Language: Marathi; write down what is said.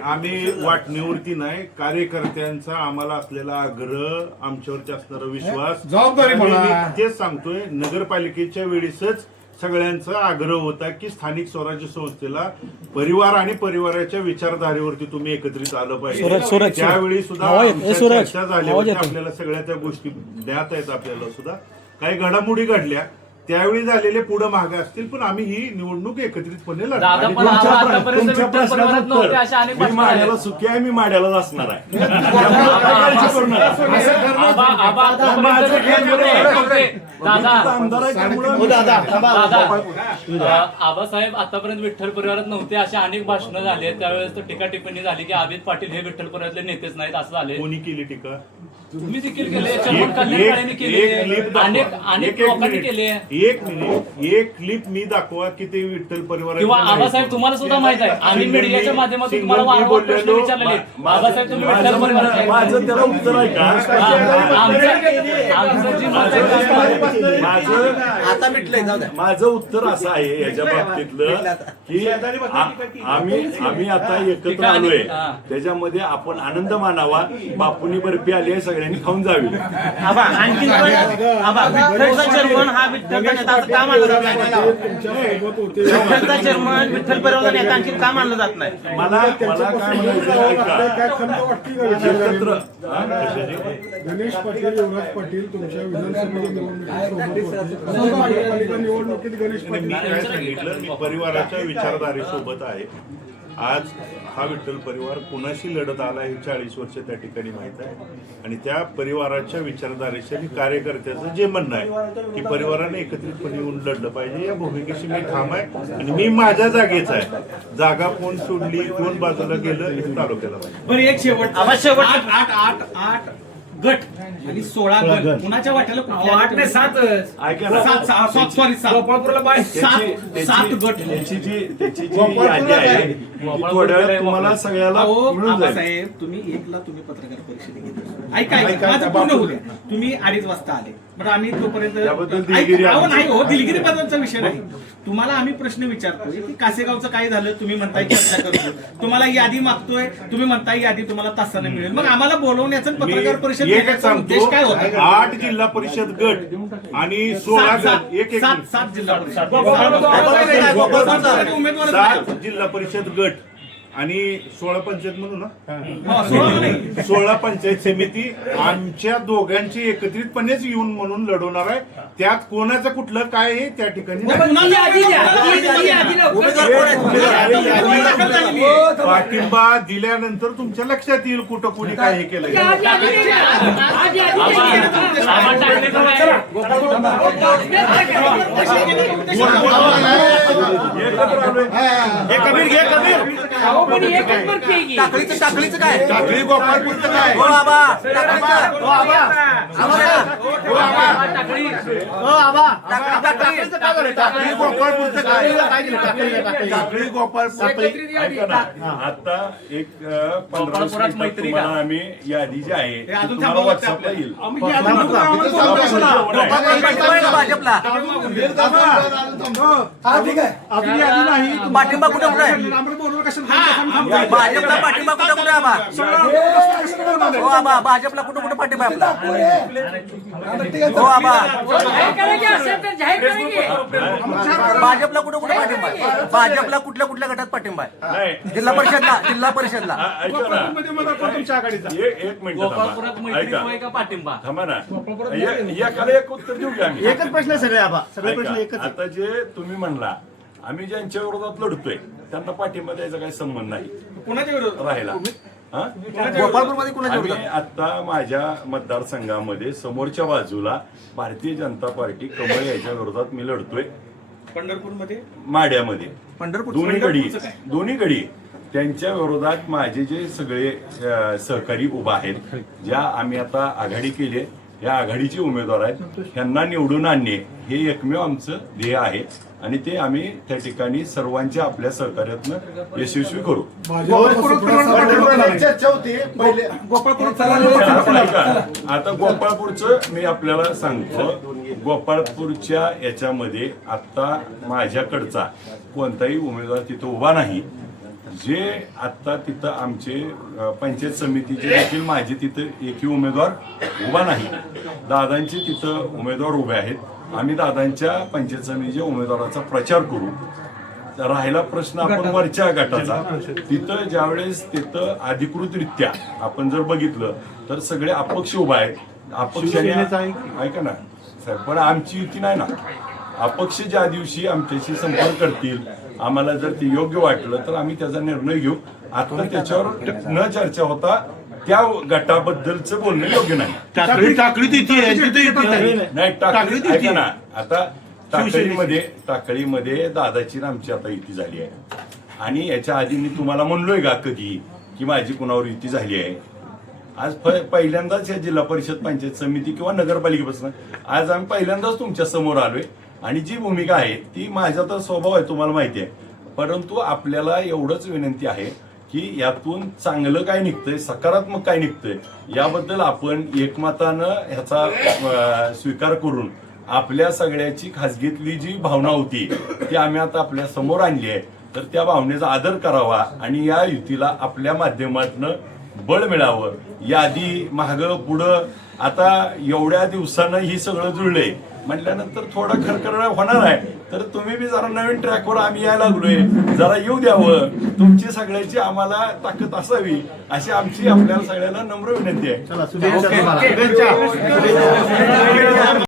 आम्ही वाटणीवरती नाही कार्यकर्त्यांचा आम्हाला असलेला आग्रह आमच्यावरती असणारा विश्वास. जबाबदारी आणि म्हणा. मी तेच सांगतोय नगरपालिकेच्या वेळेसच सगळ्यांचा आग्रह होता की स्थानिक स्वराज्य संस्थेला परिवार आणि परिवाराच्या विचारधारेवरती तुम्ही एकत्रित आलं सुरज, पाहिजे सुरज, त्यावेळी सुद्धा आवाज येत- आमच्या ए, सुरज, चर्चा आवाज येतोय. आपल्याला सगळ्या त्या गोष्टी ज्ञात आहेत आपल्याला सुद्धा. काही घडामोडी घडल्या त्यावेळी झालेले पुढे मागे असतील पण आम्ही ही निवडणूक एकत्रितपणे लढणार दादा आणि पण तुमच्या आम्हाला प्र- आतापर्यंत तुमच्या विठ्ठल परिवारात प्रश्नाचं नव्हते अशा उत्तर अनेक मी भाषणं माड्याला आहेत. सुखी आहे मी माड्यालाच असणार आहे त्यामुळे काय काळजी करू नका. आबा आबा आतापर्यंत विठ्ठल परिवारात नव्हते. दादा. आमदार आहे त्यामुळं दादा अ, आबासाहेब आतापर्यंत विठ्ठल परिवारात नव्हते अशा अनेक भाषणं झाली आहेत. त्यावेळेस तर टीका टिप्पणी झाली की अमित पाटील हे विठ्ठल परिवारातले नेतेच नाहीत असं झाले कोणी केली टीका? तुम्ही देखील केले एक- केले एक clip दाखवा. अनेक अनेक एक- एक लोकांनी minute. केले एक मिनिट एक क्लिप मी दाखवा की ते विठ्ठल परिवार किंवा आबासाहेब तुम्हाला सुद्धा माहीत आहे. आम्ही मीडियाच्या माध्यमातून तुम्हाला वारंवार प्रश्न विचारलेले आहेत. आबासाहेब तुम्ही विठ्ठल माझं परिवारात म्हणणं- माझं त्याला उत्तर आहे का आमचं आमचं जी मत आहे माझं आता मिटलंय जाऊ द्या. माझं उत्तर असं आहे याच्या बाबतीतलं की आम्ही आम्ही आता एकत्र आलोय. त्याच्यामध्ये आपण आनंद मानावा. बापूनी बर्फी आली आहे सगळ्यांनी खाऊन जावी. आबा आणखी आबा विठ्ठलचा चेअरमन हा विठ्ठलचा नेता असं का मानलं जात नाही? विठ्ठलचा चेअरमन विठ्ठल परिवाराचा नेता आणखी का मानलं जात नाही? मला मला काय म्हणायचं एकत्र गणेश पाटील युवराज पाटील तुमच्या विधानसभेच्या निवडणुकीत नगरपालिका निवडणुकीत गणेश मी काय सांगितलं मी परिवाराच्या विचारधारेसोबत आहे आज हा विठ्ठल परिवार कुणाशी लढत आला हे चाळीस वर्ष त्या ठिकाणी माहीत आहे आणि त्या परिवाराच्या विचारधारेशी आणि कार्यकर्त्याचं जे म्हणणं आहे की परिवाराने एकत्रितपणे येऊन लढलं पाहिजे या भूमिकेशी मी ठाम आहे आणि मी माझ्या जागेच आहे जागा कोण सोडली कोण बाजूला गेलं हे तालुक्याला पाहिजे एक शेवट. आठ आठ आठ आठ गट आणि सोळा गट. कुणाच्या वाट्याला कुठल्या आठ नाही सात ऐका ना. सात सॉरी सात गोपाळपूरला बाय त्याची- सात सात गट. त्याची जी त्याची जी यादी आहे थोड्या वेळात तुम्हाला सगळ्याला अहो मिळून जाईल तुम्ही एकला तुम्ही पत्रकार परिषदेत घेतलं ऐका ऐका माझं पूर्ण होऊ द्या तुम्ही अडीच वाजता आले बरं आम्ही तोपर्यंत त्याबद्दल दिलगिरी ऐका, अहो, आमची. नाही हो दिलगिरी बद्दलचा विषय नाही तुम्हाला आम्ही प्रश्न विचारतोय की कासेगावचं काय झालं तुम्ही म्हणताय चर्चा करतो तुम्हाला यादी मागतोय तुम्ही म्हणताय यादी तुम्हाला तासाने मिळेल मग आम्हाला बोलवण्याचं आणि पत्रकार परिषद मी एकच घेण्याचा उद्देश काय सांगतो होता आठ जिल्हा परिषद गट आणि सोळा सात गट एक एक सात सात जिल्हा परिषद उमेदवार. सात जिल्हा परिषद गट आणि सोळा पंचायत म्हणू ना हो, सोळा पंचायत समिती आमच्या दोघांची एकत्रितपणेच येऊन म्हणून लढवणार आहे त्यात कोणाचं कुठलं काय आहे त्या ठिकाणी. पाठिंबा दिल्यानंतर तुमच्या लक्षात येईल कुठं कोणी काय हे केलंय काय? टाकळीचं टाकळीचं काय? टाकळी गोपाळपूरचं काय? हो आबा. टाकळीचं. हो टाकळी. हो आबा. टाकळी टाकळी टाकळी गोपाळपूरचं काय? टाकळी गोपाळपूर. आता एक पंधरा वीस गोपाळपुरात मिनिटात मैत्री तुम्हाला का? आम्ही यादी जी आहे हे ती अजून आम्हाला. पाठिंबा आहे का भाजपला पाठिंबा कुठे कुठे आहे? हा, भाजपला पाठिंबा कुठे कुठे आबा हो आबा भाजपला कुठे कुठे पाठिंबा आहे आपला हो आबा भाजपला कुठे कुठे पाठिंबा आहे? भाजपला कुठल्या कुठल्या गटात पाठिंबा आहे? नाही. जिल्हा परिषदला जिल्हा परिषदला. आ- ऐका ना. एक एक मिनिट गोपाळपुरात मैत्री ऐका. होय का पाठिंबा? थांबा ना. ए- एकाला एक उत्तर देऊ की आम्ही? एकच प्रश्न सगळे आबा. सगळे प्रश्न ऐका, एकच आता जे तुम्ही म्हणला आम्ही ज्यांच्या विरोधात लढतोय त्यांना पाठिंबा द्यायचा काही संबंध नाही. कोणाच्या विरोधात? राहिला. हा? आम्ही आता माझ्या मतदारसंघामध्ये समोरच्या बाजूला भारतीय जनता पार्टी कमळ याच्या विरोधात मी लढतोय. पंढरपूरमध्ये? माड्यामध्ये. पंढरपूर दोन्ही गडी पंढरपूरचं काय? दोन्ही गडी त्यांच्या विरोधात माझे जे सगळे सहकारी उभा आहेत ज्या आम्ही आता आघाडी केली या आघाडीचे उमेदवार आहेत. यांना निवडून आणणे हे एकमेव आमचं ध्येय आहे. आणि ते आम्ही त्या ठिकाणी सर्वांच्या आपल्या सहकार्यातनं यशस्वी करू. आता गोपाळपूरचं मी आपल्याला सांगतो. गोपाळपूरच्या याच्यामध्ये आता माझ्याकडचा कोणताही उमेदवार तिथं उभा नाही. जे आता तिथं आमचे पंचायत समितीचे देखील माझे तिथं एकही उमेदवार उभा नाही. दादांचे तिथं उमेदवार उभे आहेत. आम्ही दादांच्या पंचायत समितीच्या उमेदवाराचा प्रचार करू. राहिला प्रश्न आपण वरच्या गटाचा. तिथं ज्यावेळेस तिथं अधिकृतरित्या आपण जर बघितलं तर सगळे अपक्ष उभा आहेत. अपक्षाने ऐका ना साहेब पण आमची युती नाही ना. अपक्ष ज्या दिवशी आमच्याशी संपर्क करतील आम्हाला जर ते योग्य वाटलं तर आम्ही त्याचा निर्णय घेऊ. आता त्याच्यावर न चर्चा होता त्या गटाबद्दलचं बोलणं योग्य नाही. टाकळी टाकळी तिथे आहे, तिथे येते. नाही टाकळी टाकळी तिथे. ऐका ना आता टाकळीमध्ये टाकळीमध्ये दादाची आमची आता युती झाली आहे. आणि याच्या आधी मी तुम्हाला म्हणलोय का कधी की माझी कुणावर युती झाली आहे? आज पहिल्यांदाच या जिल्हा परिषद पंचायत समिती किंवा नगरपालिकेपासून. आज आम्ही पहिल्यांदाच तुमच्यासमोर आलोय. आणि जी भूमिका आहे ती माझा तर स्वभाव आहे तुम्हाला माहिती आहे. परंतु आपल्याला एवढंच विनंती आहे की यातून चांगलं काय निघतंय सकारात्मक काय निघतंय याबद्दल आपण एकमतानं ह्याचा स्वीकार करून आपल्या सगळ्याची खासगीतली जी भावना होती ती आम्ही आता आपल्यासमोर आणली आहे. तर त्या भावनेचा आदर करावा आणि या युतीला आपल्या माध्यमातनं बळ मिळावं. यादी माग पुढं. आता एवढ्या दिवसानं ही सगळं जुळलंय. म्हटल्यानंतर थोडा खरखर होणार आहे. तर तुम्ही बी जरा नवीन ट्रॅकवर आम्ही यायला लागलोय. जरा येऊ द्यावं. तुमची सगळ्याची आम्हाला ताकद असावी अशी आमची आपल्याला सगळ्यांना नम्र विनंती आहे.